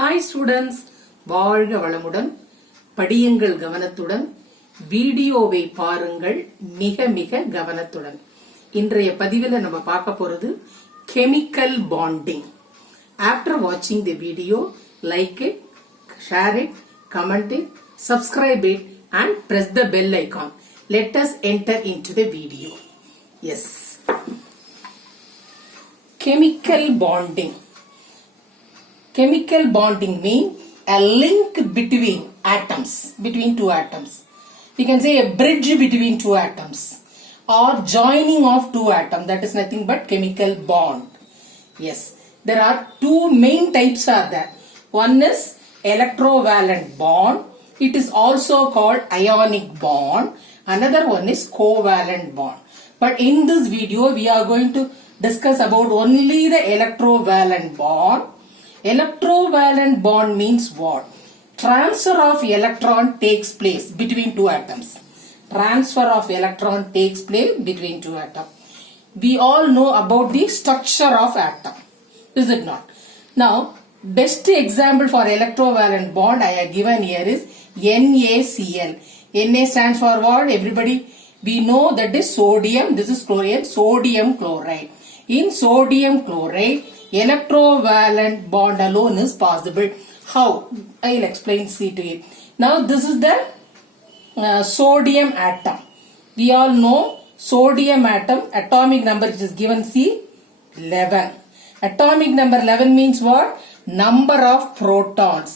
Hi students, வாழ்க வளமுடன். படியுங்கள் கவனத்துடன், வீடியோவை பாருங்கள் மிக மிக கவனத்துடன். இன்றைய பதிவில் நம்ம பார்க்க போறது கெமிக்கல் பாண்டிங். ஆஃப்டர் வாட்சிங் the video, like it, share it, comment it, subscribe it and press the bell icon. Let us enter into the video. Yes. Chemical bonding. Chemical bonding means a link between atoms, between two atoms. We can say a bridge between two atoms or joining of two atoms. That is nothing but chemical bond. Yes, there are two main types are there. One is electrovalent bond. It is also called ionic bond. Another one is covalent bond. But in this video, we are going to discuss about only the electrovalent bond. Electrovalent bond means what? Transfer of electron takes place between two atoms. Transfer of electron takes place between two atoms. We all know about the structure of atom. Is it not? Now, best example for electrovalent bond I have given here is NaCl. Na stands for what? Everybody, we know that is sodium. This is chlorine. Sodium chloride. In sodium chloride, electrovalent bond alone is possible. How? I will explain. See to it. Now this is the sodium atom. We all know sodium atom atomic number which is given C 11. Atomic number 11 means what? Number of protons.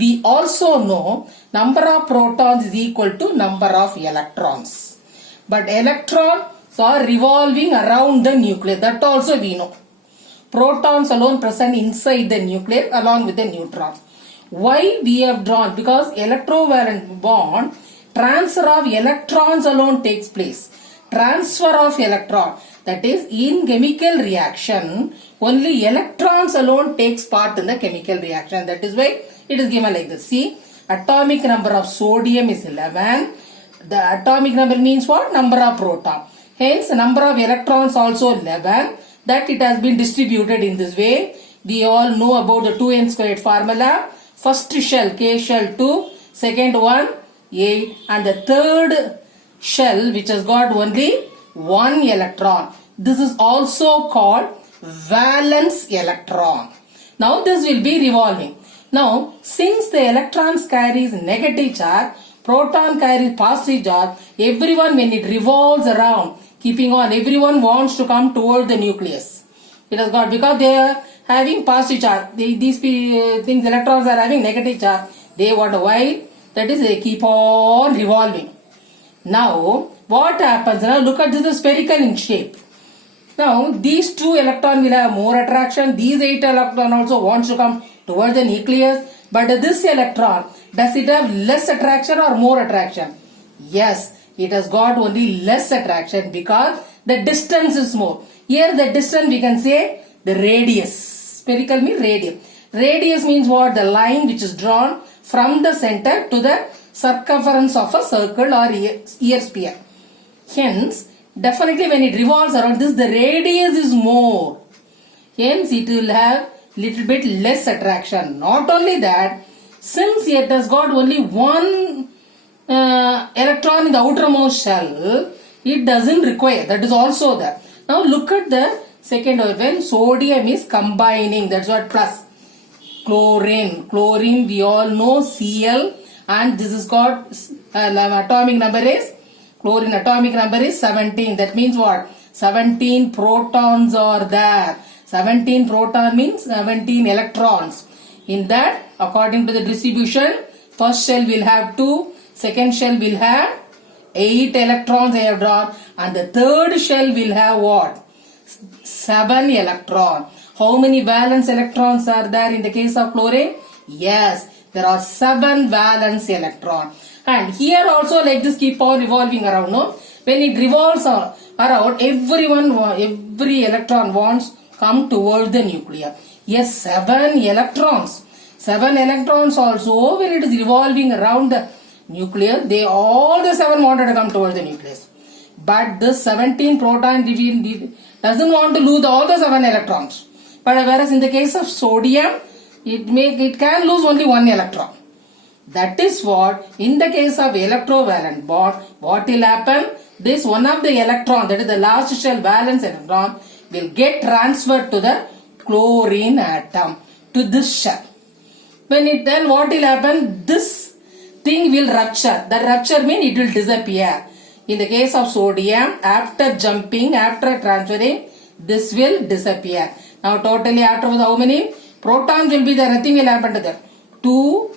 We also know number of protons is equal to number of electrons. But electrons are revolving around the nucleus. That also we know. Protons alone present inside the nucleus along with the neutrons. Why we have drawn? Because electrovalent bond, transfer of electrons alone takes place. Transfer of electron, that is in chemical reaction, only electrons alone takes part in the chemical reaction. That is why it is given like this. See, atomic number of sodium is 11. The atomic number means what? Number of proton. Hence, number of electrons also 11. That it has been distributed in this way. We all know about the 2n squared formula. First shell, K shell 2, second one 8, and the third shell which has got only 1 electron. This is also called valence electron. Now this will be revolving. Now since the electrons carries negative charge, proton carries positive charge, everyone when it revolves around, keeping on, everyone wants to come toward the nucleus. It has got, because they are having positive charge. These things, electrons are having negative charge. They want to why? That is, they keep on revolving. Now, what happens? Now, look at this is spherical in shape. Now, these two electrons will have more attraction. These 8 electrons also wants to come towards the nucleus. But this electron, does it have less attraction or more attraction? Yes. It has got only less attraction because the distance is more. Here the distance we can say the radius. Spherical means radius. Radius means what? The line which is drawn from the center to the circumference of a circle or ear sphere. Hence, definitely when it revolves around this, the radius is more. Hence, it will have little bit less attraction. Not only that, since it has got only one electron in the outermost shell, it doesn't require. That is also there. Now look at the second one. When sodium is combining, that's what plus. Chlorine. Chlorine we all know Cl, and this is called atomic number is, chlorine atomic number is 17. That means what? 17 protons are there. 17 proton means 17 electrons. In that, according to the distribution, first shell will have 2. Second shell will have 8 electrons I have drawn, and the third shell will have what? 7 electrons. How many valence electrons are there in the case of chlorine? Yes, there are 7 valence electrons. And here also like this keep on revolving around. No, when it revolves around, every electron wants come towards the nucleus. Yes, 7 electrons. 7 electrons also when it is revolving around the nucleus, they all the 7 wanted to come towards the nucleus. But this 17 proton doesn't want to lose all the 7 electrons. But whereas in the case of sodium, it can lose only one electron. That is what, in the case of electrovalent bond, what will happen? This one of the electron, that is the last shell valence electron, will get transferred to the chlorine atom, to this shell. When it, then what will happen? This thing will rupture. The rupture means it will disappear. In the case of sodium, after jumping, after transferring, this will disappear. Now totally after how many? Protons will be there, nothing will happen to them. 2,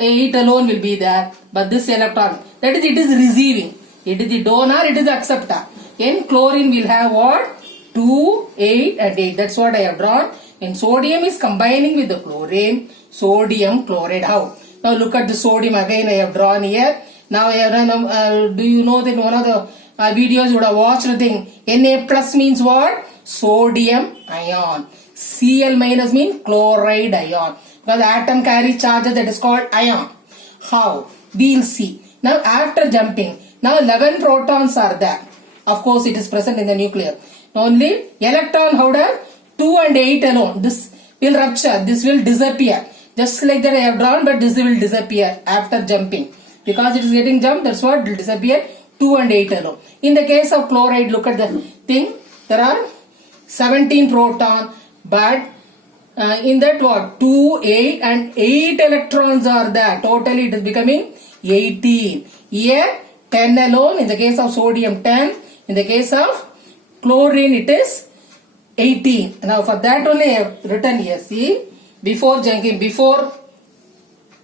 8 alone will be there, but this electron, that is, it is receiving. It is the donor, it is the acceptor. In chlorine will have what? 2, 8 and 8. That's what I have drawn. In sodium is combining with the chlorine, sodium chloride. How? Now look at the sodium again I have drawn here. Now I have done, do you know that one of the videos you would have watched the thing? Na plus means what? Sodium ion. Cl minus means chloride ion. Because the atom carries charges, that is called ion. How? We'll see. Now after jumping, now 11 protons are there. Of course it is present in the nucleus. Only electron, how does? 2 and 8 alone. This will rupture. This will disappear. Just like that I have drawn, but this will disappear after jumping. Because it is getting jumped, that's what will disappear. 2 and 8 alone. In the case of chloride, look at the thing. There are 17 proton, but in that what? 2, 8 and 8 electrons are there. Totally it is becoming 18. Here 10 alone. In the case of sodium 10. In the case of chlorine it is 18. Now for that only I have written here. See, before jumping, before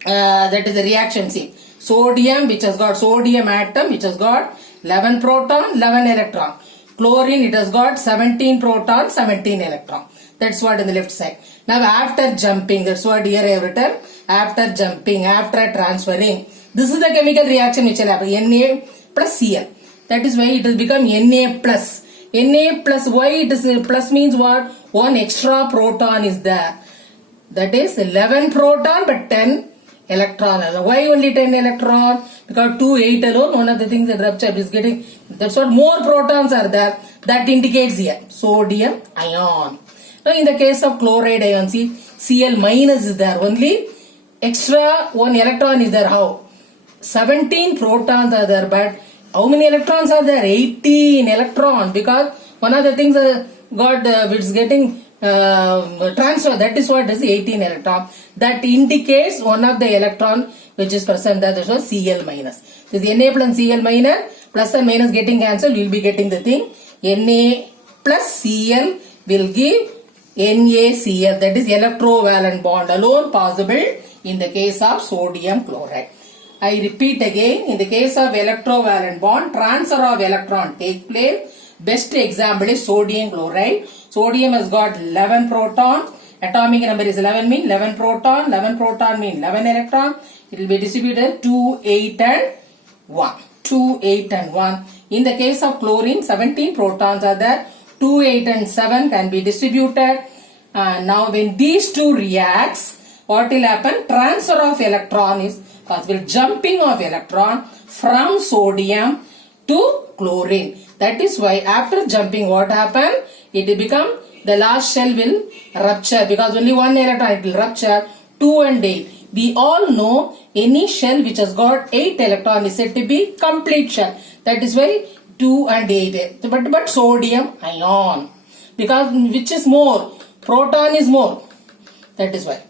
that is the reaction. See, sodium which has got sodium atom which has got 11 proton, 11 electron. Chlorine it has got 17 proton, 17 electron. That's what in the left side. Now after jumping, that's what here I have written. After jumping, after transferring, this is the chemical reaction which will happen. Na plus Cl. That is why it will become Na plus. Na plus, why it is plus means what? One extra proton is there. That is 11 proton but 10 electron. Why only 10 electron? Because 2, 8 alone, one of the things that rupture is getting, that's what more protons are there. That indicates here, sodium ion. Now in the case of chloride ion, see, Cl minus is there. Only extra one electron is there. How? 17 protons are there, but how many electrons are there? 18 electrons. Because one of the things which is getting transfer, that is what is 18 electron. That indicates one of the electron which is present there, that was Cl minus. This Na plus Cl minus, plus and minus getting cancelled, we will be getting the thing. Na plus Cl will give NaCl, that is electrovalent bond alone possible in the case of sodium chloride. I repeat again, in the case of electrovalent bond, transfer of electron take place. Best example is sodium chloride. Sodium has got 11 proton. Atomic number is 11 mean 11 proton. 11 proton mean 11 electron. It will be distributed 2, 8 and 1. 2, 8 and 1. In the case of chlorine, 17 protons are there. 2, 8 and 7 can be distributed. Now when these two reacts, what will happen? Transfer of electron is possible. Jumping of electron from sodium to chlorine. That is why after jumping what happened? It will become, the last shell will rupture because only one electron it will rupture. 2 and 8. We all know any shell which has got 8 electron is said to be complete shell. That is why 2 and 8. But sodium ion. Because which is more? Proton is more. That is why.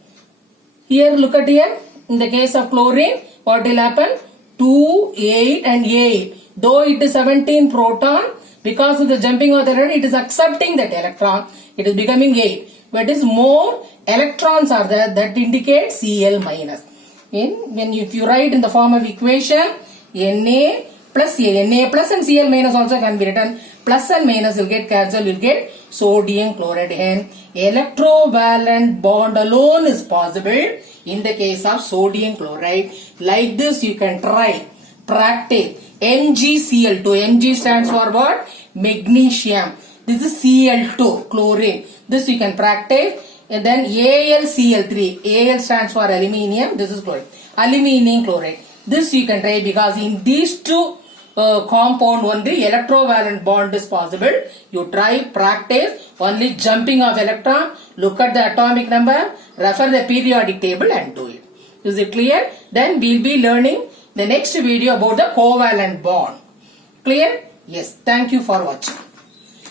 Here look at here. In the case of chlorine, what will happen? 2, 8 and 8. Though it is 17 proton, because of the jumping of the electron, it is accepting that electron. It is becoming 8. But it is more electrons are there, that indicates Cl minus. If you write in the form of equation, Na plus and Cl minus also can be written. Plus and minus will get cancelled, you will get sodium chloride. Hence, electrovalent bond alone is possible in the case of sodium chloride. Like this you can try, practice. MgCl2. Mg stands for what? Magnesium. This is Cl2, chlorine. This you can practice. And then AlCl3. Al stands for aluminium. This is chloride. Aluminium chloride. This you can try because in these two compound only electrovalent bond is possible. You try, practice only jumping of electron, look at the atomic number, refer the periodic table and do it. Is it clear? Then we'll be learning the next video about the covalent bond. Clear? Yes. Thank you for watching.